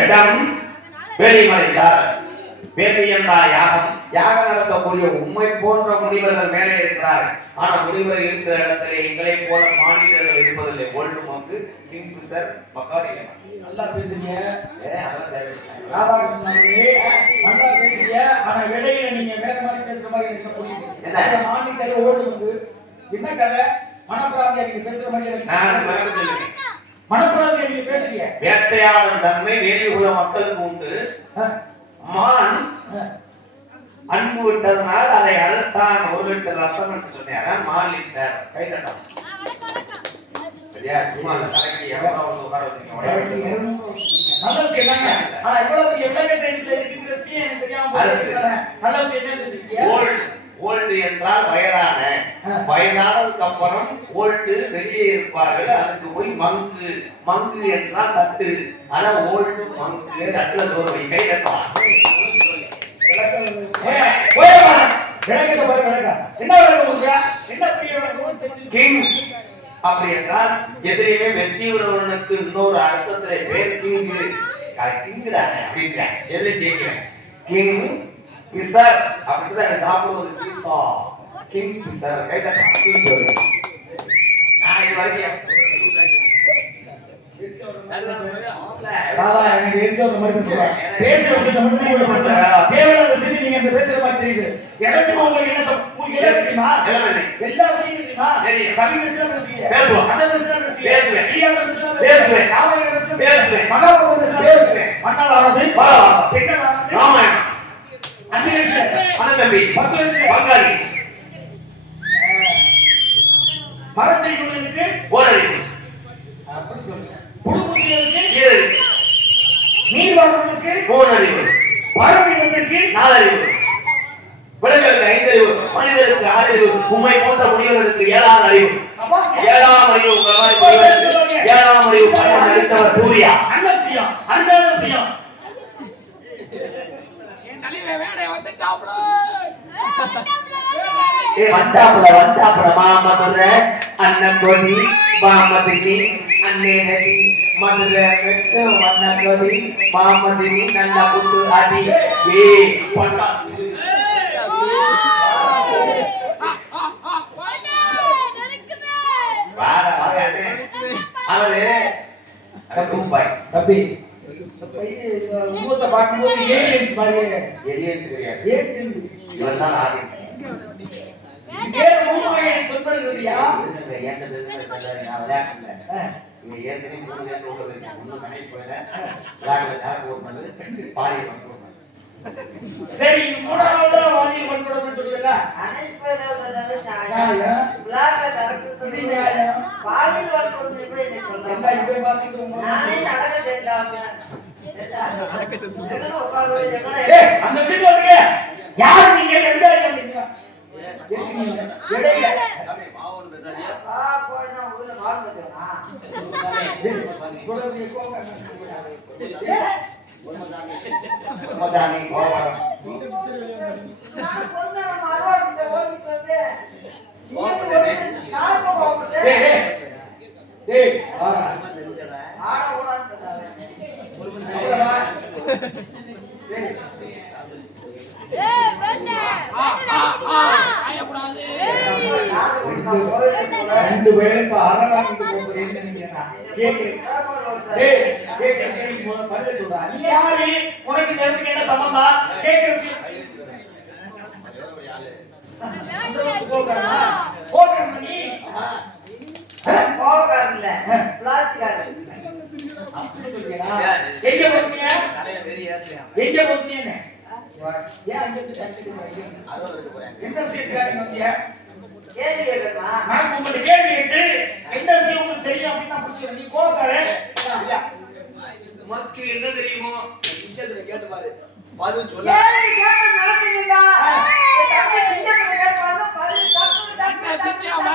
இடம் சார் வேலியந்தா யாகம். யாகம் நடத்தக்கூடிய உண்மை போன்ற முனிவர்கள் மேலே இருக்கிறார் ஆனா முனிவர் இருக்கிற இடத்துல எங்களை போல மாநிலர்கள் இருப்பதில்லை. ஓல்டு மங்கு. கிங்கு சார் மக்காரியம் நல்லா பேசுறீங்க. ராதாகிருஷ்ணன் நல்லா பேசுறீங்க. ஆனா இடையில நீங்க வேற மாதிரி பேசுற மாதிரி எனக்கு புரியுது? என்ன? மாநில கதை ஓடு வந்து என்ன கதை? மனப்பிராந்தியா நீங்க பேசுற மாதிரி எனக்கு மனப்பிராந்தியா நீங்க பேசுறீங்க. வேட்டையாடும் தன்மை வேலியுள்ள மக்களுக்கு உண்டு. மான். அன்பு விட்டதனால் அதை அறுத்தான் ஒரு லிட்டர் ரத்தம் என்று சொன்னேன். மான் லிட்டர் கைதட்டம் சரியா? சும்மா அந்த தலைக்கு எவ்வளவு உட்கார வச்சுக்கோங்க. ஆனா இவ்வளவு எவ்வளவு விஷயம் எனக்கு தெரியாம. நல்ல விஷயம் தான் பேசுறீங்க ஓல்டு ஓல்டு என்றால் வயதான வயதானதுக்கு அப்புறம் ஓல்டு வெளியே இருப்பார்கள். அதுக்கு போய் மங்கு மங்கு என்றால் தட்டு. ஆனா ஓல்டு மங்கு தட்டுல தோல்வி கை தட்டலாம் என்ன விளக்கம் என்ன பெரிய தெரிஞ்சு கிங் அப்படி என்றால் எதிரையுமே வெற்றி உறவனுக்கு இன்னொரு அர்த்தத்துல பேர் கிங்கு. கிங் தானே அப்படிங்கிறேன் எதிரி ஜெயிக்கிறேன் கிங் பிசர். அப்படிதான் சாப்பிடுவது. பீசா. கிங் பிசர் கைதா நான் இது வரைக்கும் பேசுவேன். பேசுவீங்க. ராமாயணம் பேசுனா பேசுவேன். பேசுவீங்க. மகாபாரதம் மரத்தடி குழந்தைக்கு ஓரறிவு அப்படின்னு சொல்லுங்க. புழுபூச்சிகளுக்கு, ஈரறிவு நீர் வாழ்வதற்கு, மூணறிவு பறவை இனத்திற்கு, நாலறிவு. விலங்குகளுக்கு ஐந்தறிவு. மனிதருக்கு ஆறறிவு. உண்மை போன்ற முனிவர்களுக்கு ஏழாம் அறிவு. சபாஷ். ஏழாம் அறிவு ஏழாம் அறிவு பணம் அளித்தவர் சூர்யா. அண்ணன் விஷயம், அன்பான விஷயம். ஏ வந்தாப்புல வந்தாப்புல. மாமதுர அண்ணன் கொடி மாமதினி அண்ணே நதி மதுர மெட்டு வண்ண மாமதினி நல்ல புத்து அடி. ஏ அவரு உருவத்தை பார்க்கும்போது கிடையாது. இவன் தான் ஆடியன்ஸ் இதே உருவமையை துன்படுகிறதுயா? இருங்க, ஏன்டா பேசுறீங்க? நான் விளையாட்டுல. ஆ. இவங்க ஏற்கனவே மூணு பேர் உள்ள போயிருக்காங்க. இன்னும் கணக்கு போயில. விளையாட்டுல சாக்கு போட்டுனது, பாடியை பண்ணி போட்டுனது. சரி இது மூணாவது வாதியில் பண்படும்னு சொல்லுவீங்களா? இது நியாயம். எல்லாம் இப்ப பார்த்துட்டு ஏய், அந்த விஷயத்துல. யாரு நீங்க? எதுக்கு நீங்க? இடையில. ஏய், இவ்வளவு நீங்க கோவக்காரனா இருக்கீங்க. ஏய், மச்சான், நீ போவா. ஏய், ஏய். ஏய், வாடா. அவ்வளவா? ஏய், ரெண்டு பேரும் இப்ப அரை வாங்கிட்டு போறீங்கன்னு நினைக்கிறேன். கேக்குறேன். ஏய், ஏய், கேக்குறேன். நீ முதல்ல பதில சொல்றா. நீ யாரு? உனக்கு இந்த இடத்துக்கு என்ன சம்பந்தம்? கேக்குற விஷயம். அந்த அளவுக்கு கோவக்காரனா? கோவக்காரனா நீ? ஆ. அப்படி சொல்றியா? எங்க போறீங்க? எங்க போறீங்க? என்ன விஷயத்துக்காக நீங்க வந்தீங்க? நான் உங்கள்ட்ட கேள்வி கேட்டு, என்ன விஷயம் உங்களுக்கு தெரியும் அப்படின்னு நான் புரிஞ்சுக்கிறேன். நீ கோவக்காரன். உனக்கு என்ன தெரியுமோ? கேட்டு பாரு. பதில் சொல்ல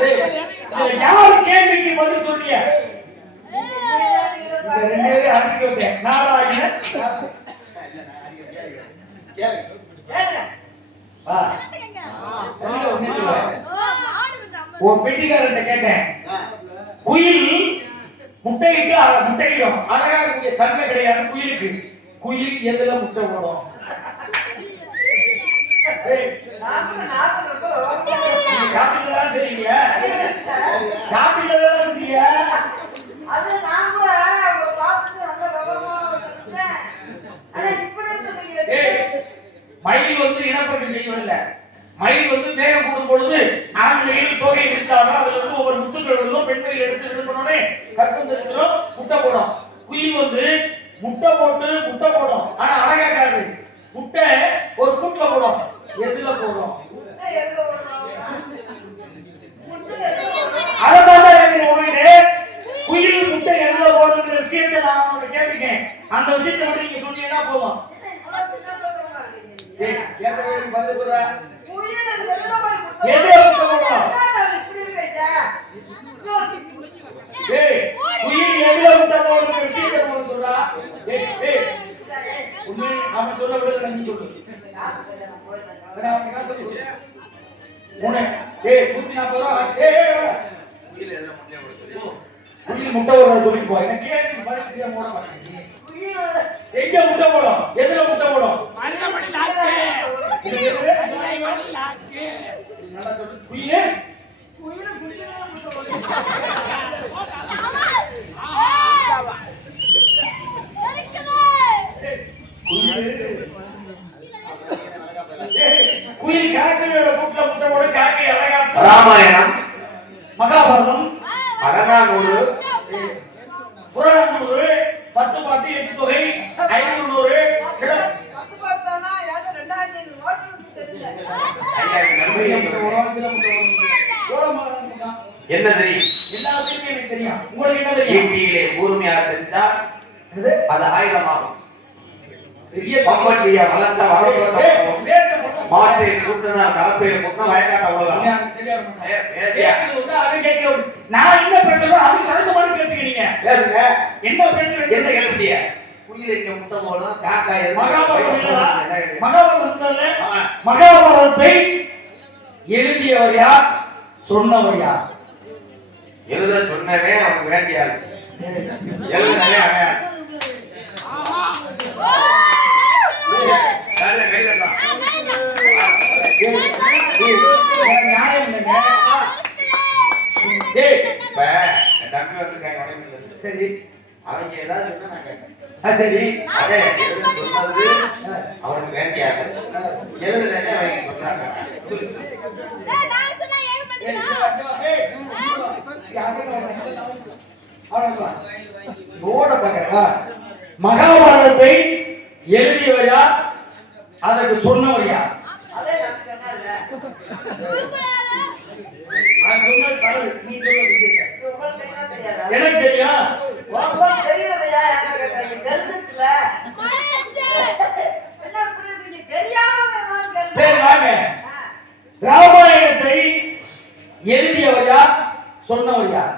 டேய், இதுல யார் கேள்விக்கு பதில் சொல்றீங்க? இந்த ரெண்டு பேரையும் அடிச்சுட்டு வந்தேன். நாராயணன். கேளு வா. அதுல ஒண்ணே பெட்டிக்காரன்ட்ட கேட்டேன். குயில் முட்டையிட்டு முட்டையிடும். அழகாகக்கூடிய தன்மை கிடையாது குயிலுக்கு. குயில் எதுல முட்டை போடும்? ஏய், நீங்க காட்டுல தானே தெரியுங்க? காட்டுல தானே தெரியுங்க? அது நான் கூட மயில் வந்து இனப்பெருக்கம் செய்வதில்லை. மயில் வந்து மேக கூடும் பொழுது ஆண்மையில் தொகை இருந்தாலும் அதுல வந்து ஒவ்வொரு முத்துக்கள் வருதும் பெண்மையில் எடுத்து இது பண்ணோடனே கற்கம் தெரிஞ்சிடும் முட்டை போடும் குயில் வந்து முட்டை போட்டு முட்டை போடும் ஆனா அழகாக்காது முட்டை ஒரு கூட்டுல போடும் எதுல போடும் முட்டை எதுல ஓடுறோம்? முட்டை எதுல குயில் முட்டை எதுல போடுங்கிற விஷயத்தை நான் உங்கள்ட்ட கேட்டிருக்கேன். அந்த விஷயத்தை மட்டும் நீங்க சொன்னீங்கன்னா போதும். இவ்வளவு ஏய், நீங்க. கேட்ட கேள்வி பதில் அவன் சொல்ல விடல நீ சொல்லு. மூணு. ஏய் நூத்தி நாற்பது ரூபா. குயில் முட்டை சொல்லிட்டு போ. எனக்கு கேள்வி பதில் போட மாட்டேன். எங்க முட்டை போடும்? எதுல முட்டை போடும் இது எது? நல்லா சொல்லு குயிலே உயிரை குடிக்கிறதா முட்டை ஓடுது. குயில் காக்கையோட கூட்டுல முட்டை போடும் காக்கை அழகா ராமாயணம் மகாபாரதம் அகநானூறு புறநானூறு பத்து பாட்டு எட்டு தொகை ஐநூறு நூறு? என்ன தெரியும்? எல்லா விஷயமும் எனக்கு தெரியும். உங்களுக்கு என்ன தெரியும்? ஈட்டியிலே கூர்மையாக செஞ்சால் என்னது? அது ஆயுதமாகும். பெரிய பம்பட்டிய வளர்த்த வளர்த்த மாட்டை கூட்டினா கலப்பையை கூட்டினா வயக்காட்ட அது கேட்கிறது. நான் என்ன பேசுறேனோ அதுக்கு தகுந்த மாதிரி பேசுகிறீங்க. பேசுங்க. என்ன பேசுறீங்க என்ன கேள்விய குயில் இங்க முட்டை போடும் காக்கா மகாபாரதம்? மகாபாரதம். மகாபாரதத்தை எழுதியவர் யார்? சொன்னவர் யார்? எழுத சொன்னவே அவனுக்கு வேண்டிய ஆளு. எழுதுனவே அவன் நல்ல கைதட்டலாம். ஏய், ஏய், ஏன் நியாயம் இல்லைங்க ஏய், இப்ப என் தம்பி வந்திருக்காங்க வடக்கு சரி அவங்க ஏதாவது சொன்னா நான் கேட்பேன் ஆ, சரி அவனுக்கு வேண்டிய ஆளு. எழுதுனவே அவங்க சொன்னாங்க ஏய், இங்க வா, இங்க வா, ஏய், இங்க வா. யாரும் வரல. அவனுக்கு வா. ரோட பார்க்கறா மகாபாரதத்தை எழுதியவர் யார் அதற்கு சொன்னவர் யார் நான் தவறு. நீ சொல்ல விஷயத்தை. எனக்கு நான் சரி. வாங்க. ராமாயணத்தை எழுதியவர் யார் சொன்னவர்?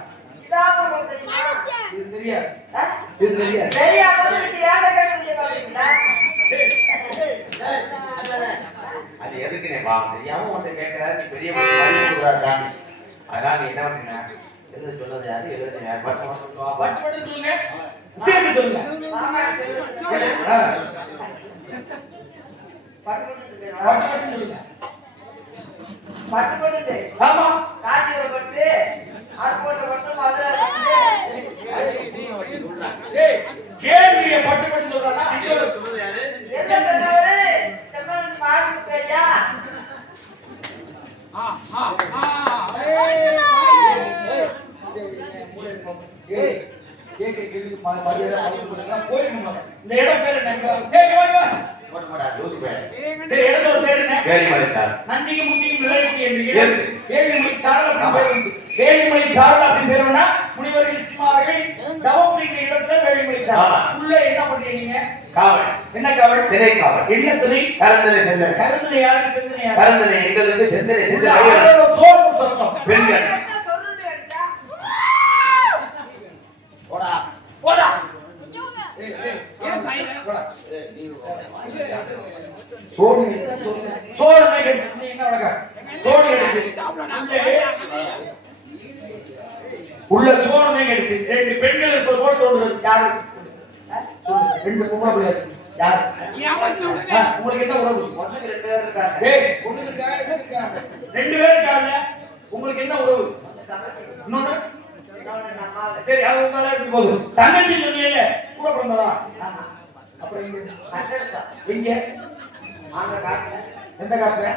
இது தெரியாது? இது தெரியாது. தெரியாம? அது கேட்கிறாரு நீ பெரிய அதனால நீ என்ன பண்ணீங்க எழுத சொன்னது யாரு எழுதுன யாரு பட்டு மட்டும் சொல்லுங்க. ஆமா காஞ்சிபுரம் மதுரை கேள்வியை யாரு? என்ன சொன்னவரு? ஐயா. கேக்குற கேள்விக்கு மரியாதை பதில் கொடுத்தா போயிருங்க இந்த இடம் பேர் என்ன ஏய் இங்க வா, இங்க வா. போட்டு போடா, லூசு பையன். சரி இடத்தோட பேர் என்ன வேலிமலை சார் நஞ்சிக்கு முந்திக்கு நிலைக்கு என்று வேலிமலை சாரல் அப்படின்னு பேர் வந்துச்சு வேலிமலை சாரல் அப்படின்னு பேர் வேணா முனிவர்கள் சிமார்கள் தவம் செய்த இடத்துல வேலிமலை. உள்ள என்ன பண்றீங்க காவல் என்ன கவல் திரை காவல் என்ன துணை கரந்தனை செந்தனை கருத்துல யாருக்கு யாரு கரந்தனை எங்களுக்கு செந்தனை செந்தனை பெண்கள் அடிச்சா சொருண்டு அடிச்சா. போடா போடா ஏய் ஏய் போடா ஏய், நீ சோறு சோறு சோறு கடிச்சு நீ என்ன வழக்க சோறு கடிச்சு உள்ளே உள்ள சோழனே கிடைச்சு ரெண்டு பெண்கள் இருப்பது போல தோன்றுறது யாரு சொல்லு, பிள்ளை இருக்கு. யாரு உங்களுக்கு என்ன உறவு ஒண்ணுக்கு ரெண்டு பேர் இருக்காங்க. டேய் பொண்ணுக்கு இருக்காங்க ரெண்டு பேர் இருக்காங்க உங்களுக்கு என்ன உறவு இன்னொன்னு. சரி அது உங்களால இருக்கு போகுது. தங்கச்சி சொன்னீங்கல்ல கூட பிறந்ததா? ஆமா. அப்புறம் இங்க? எங்க அந்த காட்டுல. எந்த காட்டுல?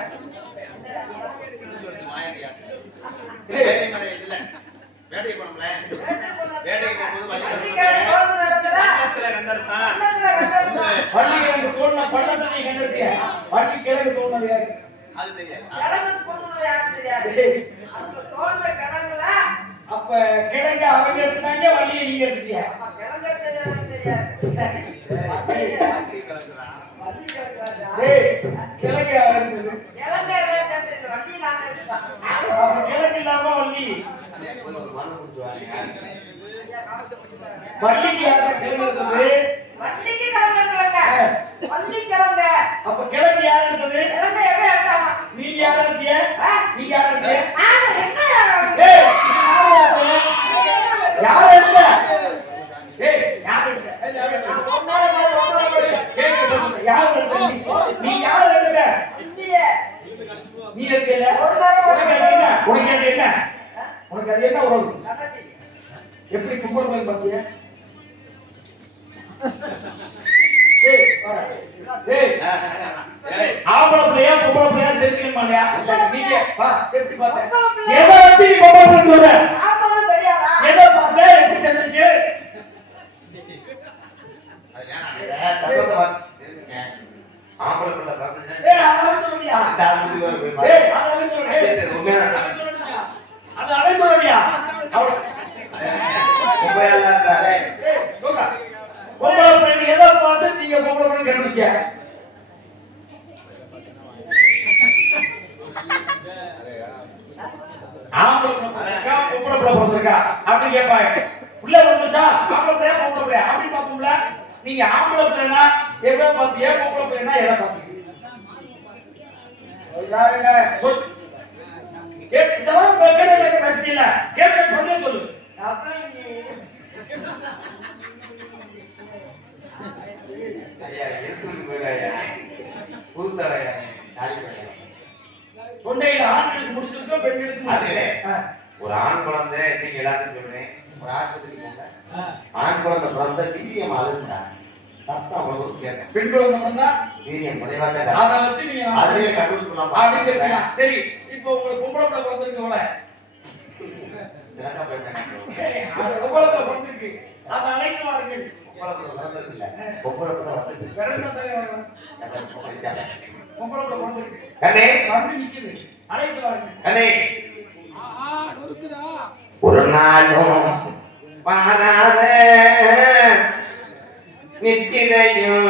வேட்டைக்கு போனோம்ல வேட்டைக்கு போகும்போது வள்ளி கிழங்கு தோணுன பள்ளத்தை நீ கண்டுருக்கிய வள்ளி கிழங்கு தோணுனது யாரு? அது தெரியாது. அப்ப கிழங்கு அவங்க எடுத்துனாங்க வள்ளியை நீங்க எடுத்துட்டியா? கிழங்கு யார் இல்லாம வள்ளி. வள்ளிக்கு யார் கிழங்கு எடுத்தது வள்ளிக்கு எடுக்கலங்க. வள்ளி கிழங்கு. அப்ப கிழங்கு யார் எடுத்தது கிழங்கு எப்படி எடுத்தாங்க? நீங்க யார் எடுத்தீங்க நீங்க யார் எடுத்தீங்க என்ன யார் எடுத்த? ஏய், யார் எடுத்த? யார் எடுத்த? நீ? யார் எடுத்த? நீ எடுக்கல? உனக்கு அது என்ன? உனக்கு அது என்ன? உனக்கு அது என்ன உறவு? எப்படி கும்பல் போய் பாத்தியா? ஏய், வாடா. ஏய், ஏய், ஆம்பளை பிள்ளையா, பொம்பளை பிள்ளையா தெரிஞ்சுக்கணுமா இல்லையா? நீங்க, எப்படி பார்த்த? பொம்பளை பிள்ளை. எதை வச்சு நீ பொம்பளை பிள்ளைன்னு சொல்ற? பார்த்தவொடனே தெரியாதா? எதை பார்த்த? எப்படி தெரிஞ்சுச்சு? அது வேணாம். தங்கத்தை பார்த்து இருங்க. ஆம்பளை பிள்ளை பார்த்துச்சா? ஏய், அதெல்லாம் சொல்லுவியா? இந்த ஆளுக்கு போய் போய் ஏய், பாரு. அதை அவன் சொல்லு. ஏய், சரி, சரி, உண்மையா? அவன் சொல்லணும்யா. அதை அவன் சொல்லணும்யா. அவன் உண்மையாலாம் இருக்காரு. ஏய், சொல்றா. பொம்பளை பிள்ளைங்க எதை பார்த்து நீங்க பொம்பளை பிள்ளைன்னு கண்டுபிடிச்சீங்க? ஆம்பளை பிள்ளை பிறந்திருக்கா, பிறந்திருக்கா? அப்படின்னு கேட்பாங்க. புள்ள வந்துச்சா? ஆம்பளை பிள்ளையா, பொம்பளை பிள்ளையா? அப்படின்னு பார்ப்போம்ல? நீங்க ஆம்பளை பிள்ளைனா எதை பார்த்தீங்க பொம்பளை பிள்ளைனா எதை பார்த்தீங்க இதெல்லாம் வெக்கடை வைக்க பேசுறீங்கல்ல? கேட்டதுக்கு பதிலே சொல்லு. தொண்டையில ஆண்களுக்கு முடிச்சிருக்கோம் பெண்களுக்கு முடிச்சிருக்கேன். ஒரு ஆண் குழந்தை இன்னைக்கு எல்லாத்தையும் சொல்றேன் ஒரு ஆஸ்பத்திரிக்கு போங்க. ஆண் குழந்தை பிறந்த வீரியம் அழுந்தா சத்தம் அவ்வளவு கேட்கும். பெண் குழந்தை பிறந்தா? வீரியம் குறைவாக அதை வச்சு நீங்க அதுவே கண்டுபிடிக்கலாம் அப்படின்னு. சரி இப்போ உங்களுக்கு பொம்பளை பிள்ளை ஏய், அது பொம்பளை பிள்ளை பிறந்திருக்கு. அதை அழைத்து வாருங்கள். தானே பிறந்திருக்கு. அழைத்து வாருங்கள். கண்ணே. ஒரு நாளும் பாராத நித்திரையும்.